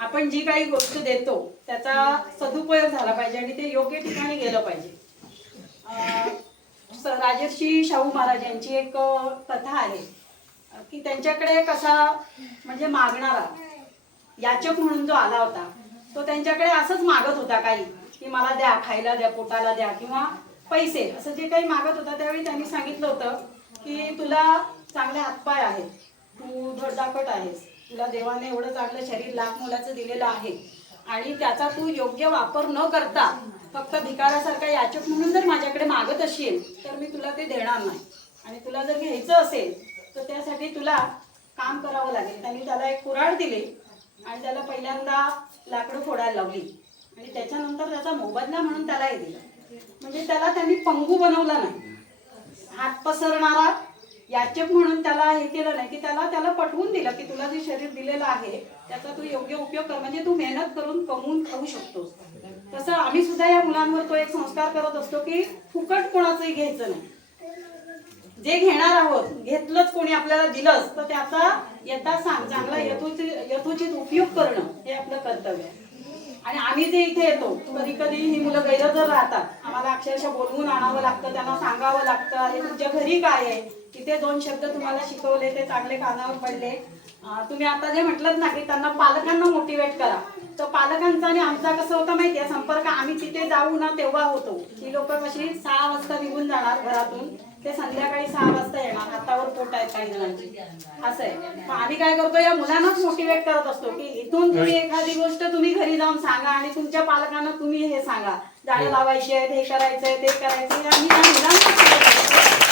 आपण जी काही गोष्ट देतो त्याचा सदुपयोग झाला पाहिजे आणि ते योग्य ठिकाणी गेलं पाहिजे. राजर्षी शाहू महाराज यांची एक कथा आहे की त्यांच्याकडे कसा म्हणजे मागणारा याचक म्हणून जो आला होता तो त्यांच्याकडे असंच मागत होता काही की मला द्या खायला द्या पोटाला द्या किंवा पैसे असं जे काही मागत होता त्यावेळी त्यांनी सांगितलं होतं की तुला चांगले हातपाय आहेत तू धडधाकट आहेस. तुला देवाने एवढं चांगलं शरीर लाख मुलाचं दिलेलं आहे. आणि त्याचा तू योग्य वापर न करता फक्त भिकारासारखा याचक म्हणून जर माझ्याकडे मागत असेल तर मी तुला ते देणार नाही. आणि तुला जर घ्यायचं असेल तर त्यासाठी तुला काम करावं लागेल. त्यांनी त्याला एक कुऱ्हाड दिली आणि त्याला पहिल्यांदा लाकडं फोडायला लावली. आणि त्याच्यानंतर त्याचा मोबदला म्हणून त्याला हे म्हणजे त्याला त्यांनी पंगू बनवला नाही. हात पसरणारा याचक म्हणून त्याला हे केलं नाही की त्याला त्याला पटवून दिलं की तुला जे शरीर दिलेलं आहे त्याचा तू योग्य उपयोग कर. म्हणजे तू मेहनत करून कमवून खाऊ शकतोस. तसं आम्ही सुद्धा या मुलांवर तो एक संस्कार करत असतो की फुकट कोणाचंही घ्यायचं नाही. जे घेणार आहोत घेतलंच कोणी आपल्याला दिलंच तर त्याचा यथा सांग चांगला यथोचित यथोचित उपयोग करणं हे आपलं कर्तव्य आहे. आणि आम्ही जे इथे येतो कधी कधी ही मुलं गैरहजर राहतात. आम्हाला अक्षरशः बोलवून आणावं लागतं त्यांना सांगावं लागतं अरे तुमच्या घरी काय आहे? तिथे दोन शब्द तुम्हाला शिकवले ते चांगले कानावर पडले. तुम्ही आता जे म्हटलं ना की त्यांना पालकांना मोटिवेट करा. तर पालकांचा आणि आमचा कसं होतं माहितीये संपर्क आम्ही तिथे जाऊ ना तेव्हा होतो. ही लोक कशी सहा वाजता निघून जाणार घरातून. ते संध्याकाळी सहा वाजता येणार. हातावर पोट आहेत काही जणांची. असं आहे. आम्ही काय करतो या मुलांनाच मोटिवेट करत असतो की इथून तुम्ही एखादी गोष्ट तुम्ही घरी जाऊन सांगा आणि तुमच्या पालकांना तुम्ही हे सांगा. झाडं लावायची आहेत हे करायचंय ते करायचंय. आम्ही या मुलांना.